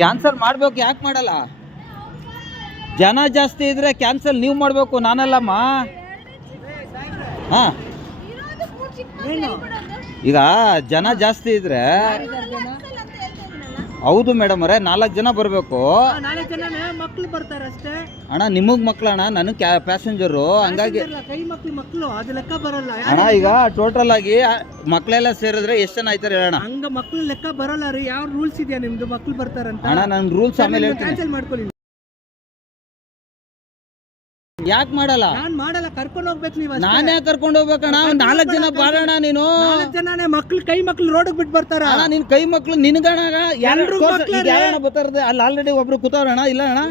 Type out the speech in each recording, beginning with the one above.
Cancel ಮಾಡ್ಬೇಕು, ಯಾಕೆ ಮಾಡಲ್ಲ? ಜನ ಜಾಸ್ತಿ ಇದ್ರೆ ಕ್ಯಾನ್ಸಲ್ ನೀವು ಮಾಡಬೇಕು, ನಾನಲ್ಲಮ್ಮ. ಹಾಂ, ಈಗ ಜನ ಜಾಸ್ತಿ ಇದ್ರೆ ಹೌದು ಮೇಡಮ್ ಅವರೇ, 4 ಜನ ಬರಬೇಕು. ಮಕ್ಳು ಬರ್ತಾರೆ ಅಷ್ಟೇ ಅಣ್ಣ. ನಿಮಗೆ ಮಕ್ಳಣ್ಣ, ನನಗೆ ಪ್ಯಾಸೆಂಜರು, ಹಂಗಾಗಿ ಕೈ ಮಕ್ಳು ಅದು ಲೆಕ್ಕ ಬರಲ್ಲ ಅಣ್ಣ. ಈಗ ಟೋಟಲ್ ಆಗಿ ಮಕ್ಳೆಲ್ಲ ಸೇರಿದ್ರೆ ಎಷ್ಟು ಜನ ಆಯ್ತಾರೆ ಹೇಳೋಣ? ಹಂಗ ಮಕ್ಳು ಲೆಕ್ಕ ಬರಲ್ಲ ರೀ. ಯಾವ ರೂಲ್ಸ್ ಇದೆಯಾ ನಿಮ್ದು ಮಕ್ಳು ಬರ್ತಾರಂತ? ಅಣ್ಣ ನನ್ನ ರೂಲ್ಸ್ ಆಮೇಲೆ ಹೇಳ್ತೀನಿ. ಕ್ಯಾನ್ಸಲ್ ಮಾಡ್ಕೊಳ್ಳಿ. ಯಾಕೆ ಮಾಡಲ್ಲ? ನಾನ್ ಮಾಡಲ್ಲ, ಕರ್ಕೊಂಡು ಹೋಗ್ಬೇಕು ನೀವು. ನಾನೇ ಕರ್ಕೊಂಡು ಹೋಗ್ಬೇಕಣ್ಣ. 4 ಜನ ಬಾರಣ್ಣ. ನೀನು 4 ಜನನೇ ಮಕ್ಳು, ಕೈ ಮಕ್ಳು ರೋಡ್ ಬಿಟ್ಟು ಬರ್ತಾರ. ಅಣ್ಣ ನಿನ್ ಕೈ ಮಕ್ಳು ನಿನ್ಗಣ ಯಾರಣ್ಣ ಬರ್ತಾರ? ಅಲ್ಲಿ ಆಲ್ರೆಡಿ ಒಬ್ರು ಕೂತವ್ರಣ್ಣ. ಇಲ್ಲ ಅಣ್ಣ,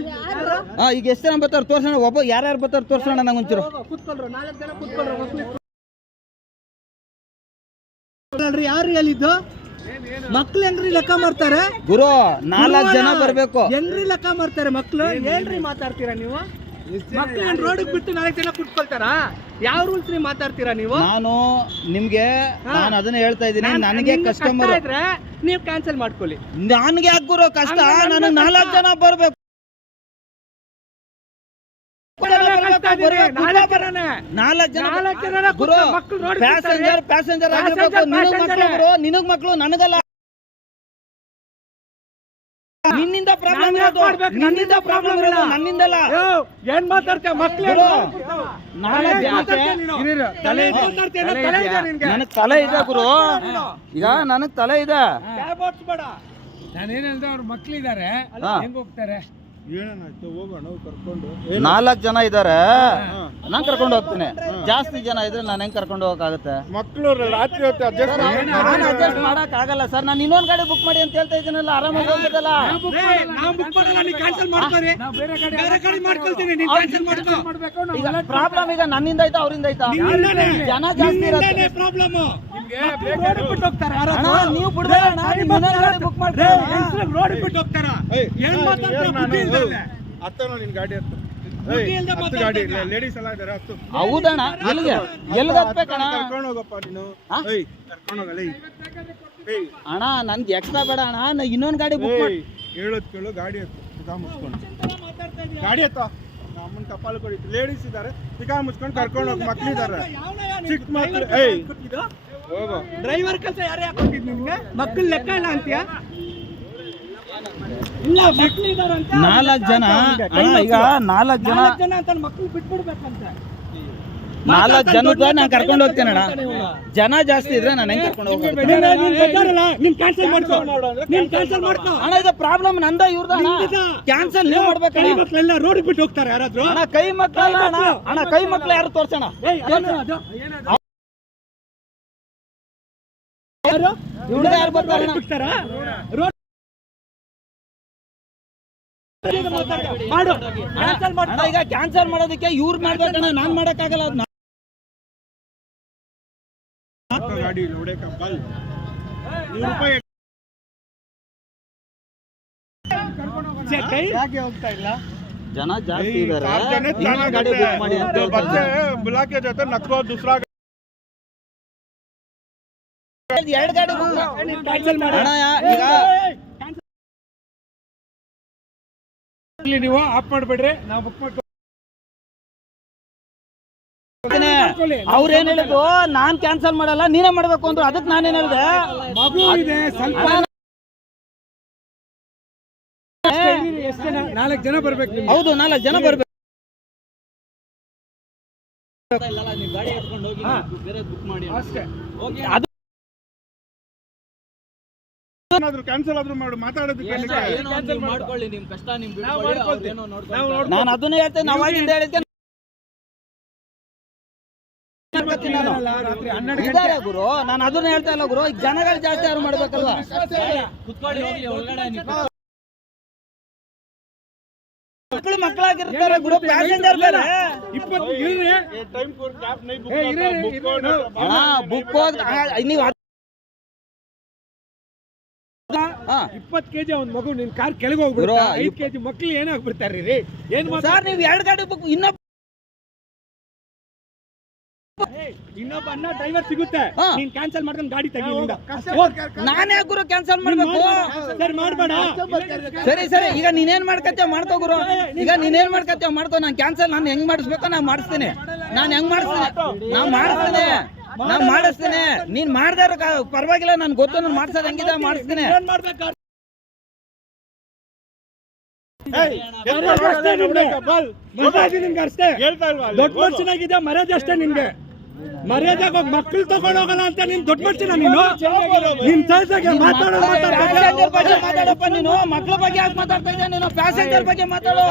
ಈಗ ಎಷ್ಟು ಜನ ಬರ್ತಾರ ತೋರ್ಸೋಣ. ಒಬ್ಬ ಯಾರ್ಯಾರು ಬರ್ತಾರ ತೋರ್ಸೋಣ ನಂಗೆ ಒಂಚೂರು. ಕೂತ್ಕೊಳ್ರು, 4 ಜನ ಕೂತ್ಕೊಳ್ರು. ಯಾರು ಹೇಳಿದ್ದು? ಮಕ್ಳು ಹೆಂಗ್ರಿ ಲೆಕ್ಕ ಮಾಡ್ತಾರೆ ಗುರು? 4 ಜನ ಬರ್ಬೇಕು. ಹೆಂಗ್ರಿ ಲೆಕ್ಕ ಮಾಡ್ತಾರೆ ಮಕ್ಳು? ಏನ್ರಿ ಮಾತಾಡ್ತೀರಾ ನೀವು? ಮಕ್ಳು ರೋಡ್ ಬಿಟ್ಟು 4 ಜನ ಕುಟ್ಕೊಳ್ತಾರ? ಯಾವ ರೂಲ್ಸ್ ರೀ ಮಾತಾಡ್ತೀರಾ ನೀವು? ನಾನು ನಿಮ್ಗೆ ಅದನ್ನ ಹೇಳ್ತಾ ಇದ್ದೀನಿ. ನನಗೆ ಕಸ್ಟಮರ್ ಇದ್ರೆ ನೀವು ಕ್ಯಾನ್ಸಲ್ ಮಾಡ್ಕೊಳ್ಳಿ. ನನ್ಗೆ ಯಾಕೆ ಗುರು ಕಷ್ಟ? ನನಗೆ 4 ಜನ ಬರ್ಬೇಕು. 4 ಜನ ಗುರು. ಪ್ಯಾಸೆಂಜರ್ ಆಗಿರ್ಬೇಕು. ನಿನಗ್ ಮಕ್ಳು, ನನಗಲ್ಲ. ನಿನ್ನಿಂದ ಪ್ರಾಬ್ಲಮ್ ಇರೋದು, ನನ್ನಿಂದ ಪ್ರಾಬ್ಲಮ್ ಇರೋದು, ನನ್ನಿಂದಲ್ಲ. ಏನ್ ಮಾತಾಡ್ತೀಯ? ಮಕ್ಳು ನನಗ್ ತಲೆ ಇದೆ ಗುರು. ಈಗ ನನಗ್ ತಲೆ ಇದೆ. ನಾನೇನ್ ಹೇಳ್ದೆ, ಅವ್ರ ಮಕ್ಳಿದಾರೆ, ಹೆಂಗ್ ಹೋಗ್ತಾರೆ? 4 ಜನ ಇದಾರೆ, ನಾನ್ ಕರ್ಕೊಂಡು ಹೋಗ್ತೀನಿ. ಜಾಸ್ತಿ ಜನ ಇದ್ರೆ ನಾನು ಹೆಂಗ್ ಕರ್ಕೊಂಡು ಹೋಗಕ್ಕಾಗತ್ತೆ? ಮಕ್ಳು ರಾತ್ರಿ ಹೊತ್ತು ಅಡ್ಜಸ್ಟ್ ಮಾಡಕ್ ಆಗಲ್ಲ ಸರ್. ನಾನು ಇನ್ನೊಂದ್ ಗಾಡಿ ಬುಕ್ ಮಾಡಿ ಅಂತ ಹೇಳ್ತಾ ಇದ್ದೀನಲ್ಲ. ಆರಾಮಾಗಿ ಹೋಗ್ಬೇಕಲ್ಲ. ಈಗ ಪ್ರಾಬ್ಲಮ್ ಈಗ ನನ್ನಿಂದ ಆಯ್ತಾ ಅವ್ರಿಂದ ಆಯ್ತಾ? ಜನ ಜಾಸ್ತಿ ಇರುತ್ತೆ. ನೀವು ಬಿಡ್ಬೇಡ, ಬುಕ್ ಮಾಡಿ ಹೌದಣ್ಣ. ಎಲ್ಲಿಗೆ ಹತ್ಬೇಕಣ್ಣ? ಅಣ್ಣ ನನ್ಗೆ ಎಕ್ಸ್ಟ್ರಾ ಬೇಡ ಅಣ್ಣ. ಇನ್ನೊಂದು ಗಾಡಿ ಬುಕ್ ಮಾಡಿ. ಹೇಳೋದು ಗಾಡಿ ಗಾಡಿ ಹತ್ತ ಅಮ್ಮನ ಕಪಾಲ ಕೊಡಿ. ಲೇಡೀಸ್ ಇದಾರೆ, ತಿಕಾ ಮುಚ್ಕೊಂಡು ಕರ್ಕೊಂಡು ಹೋಗಿ. ಮಕ್ಳಿದಾರೆ, ಚಿಕ್ಕ ಮಕ್ಳು. ಡ್ರೈವರ್ ಕೆಲಸ ಯಾರೇ ಹಾಕೊಟ್ಟಿದ್ ನಿಮ್ಗೆ? ಮಕ್ಕಳು ಲೆಕ್ಕ ಇಲ್ಲ ಅಂತೀಯ? ಇಲ್ಲ, ಮಕ್ಳು ಇದಾರಂತ 4 ಜನ. ಈಗ 4 ಜನ ಅಂತ ಮಕ್ಳು ಬಿಟ್ಬಿಡ್ಬೇಕಂತ. 4 ಜನದ ನಾನು ಕರ್ಕೊಂಡು ಹೋಗ್ತೇನೆ ಅಣ್ಣ. ಜನ ಜಾಸ್ತಿ ಇದ್ರೆ ನಾನು ಹೆಂಗ್ ಕರ್ಕೊಂಡು ಹೋಗ್ತೀನಿ? ನೀನ್ ಕ್ಯಾನ್ಸಲ್ ಮಾಡ್ಕೋ ಅಣ್ಣ. ಇದು ಪ್ರಾಬ್ಲಮ್ ನಂದ ಇವ್ರದ ಅಣ್ಣ. ಕ್ಯಾನ್ಸಲ್ ನೀವು ಮಾಡ್ಬೇಕಣ್ಣ. ಮಕ್ಳೆಲ್ಲ ರೋಡ್ ಬಿಟ್ಟು ಹೋಗ್ತಾರೆ ಯಾರಾದ್ರೂ? ಅಣ್ಣ ಕೈ ಮಕ್ಳಲ್ಲ ಅಣ್ಣ. ಅಣ್ಣ ಕೈ ಮಕ್ಳು ಯಾರು ತೋರ್ಸೋಣ? ಯಾರು ಬರ್ತಾರೆ? ಈಗ ಕ್ಯಾನ್ಸಲ್ ಮಾಡೋದಕ್ಕೆ ಇವ್ರು ಮಾಡ್ಬೇಕಣ್ಣ, ನಾನ್ ಮಾಡಕ್ಕಾಗಲ್ಲ. ಗಾಡಿ ಯಾಕೆ ಹೋಗ್ತಾ ಇಲ್ಲ? ಜನ ಜಾಸ್ತಿ ಇದಾರೆ. ಗಾಡಿ ಬುಕ್ ಮಾಡಿ ಅಂತ ಬುಲಾಕೆ ಜೊತೆ ನಕ್ಕೋ ದೂಸರಾ 2 ಗಾಡಿ ಬುಕ್ ಅಣ್ಣ. ಈಗ ನೀವು ಆಫ್ ಮಾಡ್ಬೇಡ್ರಿ, ನಾವು ಬುಕ್ ಮಾಡ್ಕೊ. ಅವ್ರೇನ್ ಹೇಳಿದ್ರು? ನಾನ್ ಕ್ಯಾನ್ಸಲ್ ಮಾಡಲ್ಲ, ನೀನೇ ಮಾಡ್ಬೇಕು ಅಂದ್ರು. ಅದಕ್ಕೆ ನಾನೇನ್ ಹೇಳಿದೆ? ಮಗು ಇದೆ ಸ್ವಲ್ಪ. 4 ಜನ ಬರ್ಬೇಕು. ಹೌದು, 4 ಜನ ಬರ್ಬೇಕು. ಗಾಡಿ ಎತ್ಕೊಂಡು ಹೋಗಿ ಬೇರೆ ಬುಕ್ ಮಾಡಿ ಅಷ್ಟೇ. ಅದು ಕ್ಯಾನ್ಸಲ್ ಆದ್ರೂ ಮಾಡು, ಮಾತಾಡೋದಕ್ಕೆ ಮಾಡ್ಕೊಳ್ಳಿ. ನಿಮ್ ಕಷ್ಟ ನಿಮ್ ನಾನು ಅದನ್ನೇ ಹೇಳ್ತೇನೆ. ನಾವಾಗಿಂದ ಹೇಳಿದ್ದೆ ಇದಾರೆ ಗುರು. ನಾನು ಅದನ್ನ ಹೇಳ್ತಾ ಇಲ್ಲ ಗುರು. ಈಗ ಜನಗಳು ಜಾಸ್ತಿ ಯಾರು ಮಾಡ್ಬೇಕಲ್ವಾ? ಮಕ್ಕಳಾಗಿರ್ತಾರೆ ಗುರು. ಪ್ಯಾಸೆಂಜರ್ ಬೇರೆ. ಬುಕ್ ನೀವು 20 kg ಒಂದ್ ಮಗು ನಿನ್ ಕಾರ್ ಕೆಳಗೆ ಹೋಗ್ಬಿಡ್ರು. 5 kg ಮಕ್ಳು ಏನಾಗ್ಬಿಡ್ತಾರ್ರಿ? ಏನ್ ಸರ್ ನೀವು 2 ಗಾಡಿ ಬುಕ್ ಇನ್ನ ಇನ್ನೊಬ್ಬ ಅನ್ನ ಡ್ರೈವರ್ ಸಿಗುತ್ತೆ ಹಾ. ನೀನ್ ಕ್ಯಾನ್ಸಲ್ ಮಾಡ್ಕೊಂಡು ಗಾಡಿ ತೆಗಿ ಇಲ್ಲಿಂದ. ನಾನೇ ಗುರು ಕ್ಯಾನ್ಸಲ್ ಮಾಡ್ಬೇಕು ಸರ್ ಮಾಡ್ಬೇಡ. ಸರಿ ಸರಿ ಈಗ ನೀನೇನ್ ಮಾಡ್ಕತ್ಯ ಮಾಡ್ಕೋ ಗುರು ಈಗ ನೀನೇನ್ ಮಾಡ್ಕತ್ಯ ಮಾಡ್ಕೋ ನಾನು ಕ್ಯಾನ್ಸಲ್ ನಾನು ಹೆಂಗ್ ಮಾಡಿಸ್ಬೇಕೋ ನಾನು ಮಾಡಿಸ್ತೀನಿ ನಾನು ಹೆಂಗ್ ಮಾಡಿಸ್ತೀನಿ ನಾನು ಮಾಡಿಸ್ತೀನಿ ನೀನ್ ಮಾಡ್ದಾರ ಪರವಾಗಿಲ್ಲ ನನ್ ಗೊತ್ತು ನಾನು ಮಾಡ್ಸೋದ್ ಹೆಂಗಿದೆ ಮಾಡಿಸ್ತೀನಿ ಏನ್ ಮಾಡ್ಬೇಕು? ಅಷ್ಟೇ ನಿನ್ಗೆ. ಮರ್ಯಾದೆ ನಿನ್ಗೆ ಅಷ್ಟೇ. ಹೇಳ್ತಾ ಇಲ್ವಾ ಅಲ್ಲಿ? ದೊಡ್ಡ ಮನುಷ್ಯನಾಗಿದೆ ಮರ್ಯಾದೆ ಅಷ್ಟೇ ನಿನ್ಗೆ. ಮರ್ಯಾದೆಗೆ ಹೋಗಿ ಮಕ್ಳು ತಗೊಂಡ್ ಹೋಗಲ್ಲ ಅಂತ ನೀನ್ ದೊಡ್ಡ ಮನುಷ್ಯನ ನೀನು. ನಿನ್ ಸೈಜಾಗೆ ಪ್ಯಾಸೆಂಜರ್ ಬಗ್ಗೆ ಮಾತಾಡಪ್ಪ ನೀನು ಮಕ್ಳ ಬಗ್ಗೆ ಯಾಕೆ ಮಾತಾಡ್ತಾ ಇದ್ಯಾ ನೀನು ಪ್ಯಾಸೆಂಜರ್ ಬಗ್ಗೆ ಮಾತಾಡು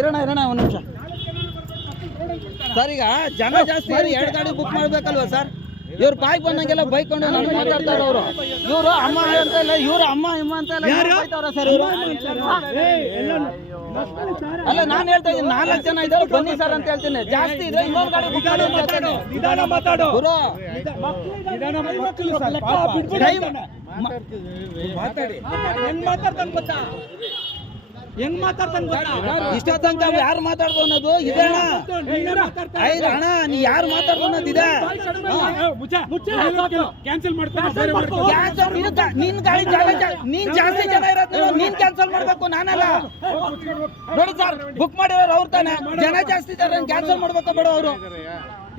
ಇರೋಣ ಒಂದ್ ನಿಮಿಷ ಸರ್ ಈಗ ಜನ ಜಾಸ್ತಿ 2 ಗಾಡಿ ಬುಕ್ ಮಾಡ್ಬೇಕಲ್ವಾ ಸರ್ ಇವ್ರು ಬಾಯ್ಗೆ ಬಂದಂಗೆಲ್ಲ ಬೈಕೊಂಡು ನಾನು ಮಾತಾಡ್ತಾರ ಅವರು ಇವರು ಅಮ್ಮ ಅಂತ ಇಲ್ಲ ಇವ್ರು ಅಮ್ಮ ಅಂತ ಇಲ್ಲ ಸರ್ ಇವರು ಅಲ್ಲ ನಾನು ಹೇಳ್ತಾ ಇದ್ದೀನಿ 4 ಜನ ಇದ್ದಾರೆ ಬನ್ನಿ ಸರ್ ಅಂತ ಹೇಳ್ತೀನಿ ಜಾಸ್ತಿ ಇದೆ ಇನ್ನೊಂದು ಗಾಡಿ ಬುಕ್ ಮಾಡಿ ಅಂತ ಹೇಳ್ತೀನಿ ನಿಧಾನ ಮಾತಾಡು. ಗುರು ಮಾತಾಡಿ. ಹೆಂಗ್ ಮಾತಾಡ್ತಾನೆ ಗೊತ್ತಾ? ಇಷ್ಟ ತನಕ ಯಾರು ಮಾತಾಡ್ದು ಅನ್ನೋದು ಇದೆ ಅಣ್ಣ ಐದು ಅಣ್ಣ ನೀ ಯಾರು ಮಾತಾಡ್ದು ಅನ್ನೋದು ಇದೆ ಕ್ಯಾನ್ಸಲ್ ನಿನ್ ಗಾಡಿ ನೀನ್ ಜಾಸ್ತಿ ಜನ ಇರೋದು ನೀನ್ ಕ್ಯಾನ್ಸಲ್ ಮಾಡ್ಬೇಕು ನಾನಲ್ಲ ನೋಡಿ ಸರ್ ಬುಕ್ ಮಾಡಿರೋರು ಅವ್ರು ತಾನೆ ಜನ ಜಾಸ್ತಿ ಇದಾರೆ ಕ್ಯಾನ್ಸಲ್ ಮಾಡ್ಬೇಕು ಬೇಡ ಅವರು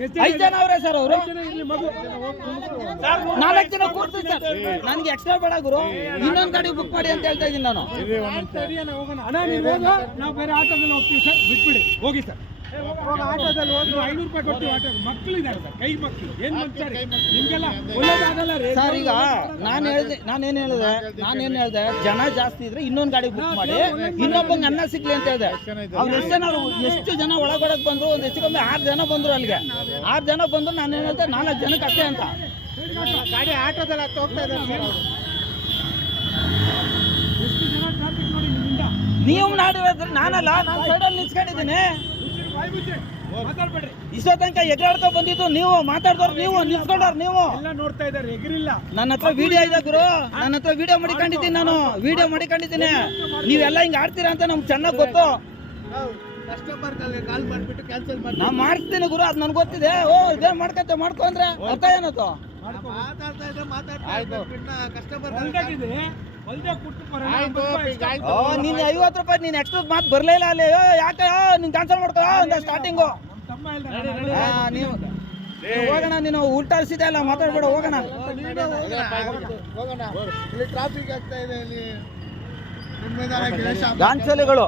5 ಜನ ಅವರೇ ಸರ್ ಅವರು 4 ಜನ ಕೂರ್ತೀವಿ ಸರ್ ನನ್ಗೆ ಎಕ್ಸ್ಟ್ರಾ ಬೇಡ ಗುರು ಇನ್ನೊಂದು ಗಾಡಿ ಬುಕ್ ಮಾಡಿ ಅಂತ ಹೇಳ್ತಾ ಇದ್ದೀನಿ ನಾನು ನಾವು ಬೇರೆ ಆಟೋದಲ್ಲಿ ಹೋಗ್ತೀವಿ ಸರ್ ಬಿಟ್ಬಿಡಿ ಹೋಗಿ ಸರ್ ಆಟೋದಲ್ಲಿ ಹೋಗಿ 500 ರೂಪಾಯಿ ಕೊಡ್ತೀವಿ ಆಟೋ ಮಕ್ಕಳು ಇದ್ದಾರೆ ಸರ್ ಕೈ ಮಕ್ಕಳು ಏನ್ ಮಾಡ್ತಾರೆ ನಿಮ್ಗೆಲ್ಲ ಒಳ್ಳೇದಾಗಲ್ಲ ರೀ ಸರ್ ಈಗ ನಾನೇನ್ ಹೇಳ್ದೆ ಜನ ಜಾಸ್ತಿ ಇದ್ರೆ ಇನ್ನೊಂದು ಗಾಡಿ ಬುಕ್ ಮಾಡಿ ಇನ್ನೊಬ್ಬಂಗೆ ಅನ್ನ ಸಿಗ್ಲಿ ಅಂತ ಹೇಳ್ದೆ ಅವ್ರು ಎಷ್ಟು ಜನ ಒಳಗಡೆ ಬಂದ್ರು ಒಂದು ಹೆಚ್ಚು ಕಮ್ಮಿ 6 ಜನ ಬಂದ್ರು ಅಲ್ಲಿಗೆ 6 ಜನ ಬಂದ್ರು ನಾನೇನ್ ಹೇಳ್ದೆ 4 ಜನಕ್ಕೆ ಅಷ್ಟೇ ಅಂತ ಗಾಡಿ ಆಟೋದಲ್ಲಿ ಹೋಗ್ತಾ ಇದ್ದಾರೆ ಸರ್ ಅವರು. ಎಷ್ಟು ಜನ ಟ್ರಾಫಿಕ್ ನೋಡಿ ನಿಮ್ಮಿಂದ ನೀವು ಮಾಡಿರೋದ್ರೆ ನಾನಲ್ಲ ನಾನು ಸೈಡಲ್ಲಿ ನಿಲ್ಸ್ಕೊಂಡಿದ್ದೀನಿ ಮಾತಾಡ್ಬೇಡ್ರಿ. ಇಷ್ಟೋ ತನಕ ಎಗರಾಡ್ಕೊ ಬಂದಿದ್ದು ನೀವು ಮಾತಾಡ್ದವ್ರು ನೀವು ನಿಲ್ಸ್ಕೊಂಡವ್ರು ನೀವು ಎಲ್ಲ ನೋಡ್ತಾ ಇದ್ದಾರೆ ಎಗರಿಲ್ಲ. ನನ್ನ ಹತ್ರ ವಿಡಿಯೋ ಇದೆ ಗುರು ನನ್ನ ಹತ್ರ ವಿಡಿಯೋ ಮಾಡಿಕೊಂಡಿದ್ದೀನಿ ನಾನು ವಿಡಿಯೋ ಮಾಡಿಕೊಂಡಿದ್ದೀನಿ ನೀವೆಲ್ಲ ಹಿಂಗೆ ಆಡ್ತೀರಾ ಅಂತ ನಮ್ಗೆ ಚೆನ್ನಾಗಿ ಗೊತ್ತು ಕಾಲ್ ಮಾಡ್ಬಿಟ್ಟು ಕ್ಯಾನ್ಸಲ್ ಮಾಡಿ ನಾ ಮಾಡಿಸ್ತೀನಿ ಗುರು ಅದು ನನ್ಗೆ ಗೊತ್ತಿದೆ ಓ ಇದೇ ಮಾಡ್ಕೊ ಅಂದ್ರೆ ಅರ್ಥ ಏನತ್ತು ಮಾತಾಡ್ತಾ ಕಸ್ಟಮರ್ ಹೊಲ್ದಾಗಿದೆ, ಹೊಲ್ದಾಗ ಕೊಟ್ಟು ಬರೋಣ. ಓ ನೀನು 50 ರೂಪಾಯಿ ನೀನು ಎಕ್ಸ್ಟ್ರಾ ಮಾತು ಬರಲೇ ಇಲ್ಲ ಅಲ್ಲಿ ಯಾಕೆ ನೀನು ಕ್ಯಾನ್ಸಲ್ ಮಾಡ್ಕೋ ಒಂದು ಸ್ಟಾರ್ಟಿಂಗು ತಮ್ಮ ಹೇಳ್ದ ನೀವು ಹೋಗೋಣ ನೀನು ಉಲ್ಟಾರಿಸಿದೆ ಅಲ್ಲ ಮಾತಾಡ್ಬೇಡ ಹೋಗೋಣ ಹೋಗೋಣ ಇಲ್ಲಿ ಟ್ರಾಫಿಕ್ ಆಗ್ತಾ ಇದೆ ಇಲ್ಲಿ ನಿಮ್ಮ ಗಾಂಚಲಿಗಳು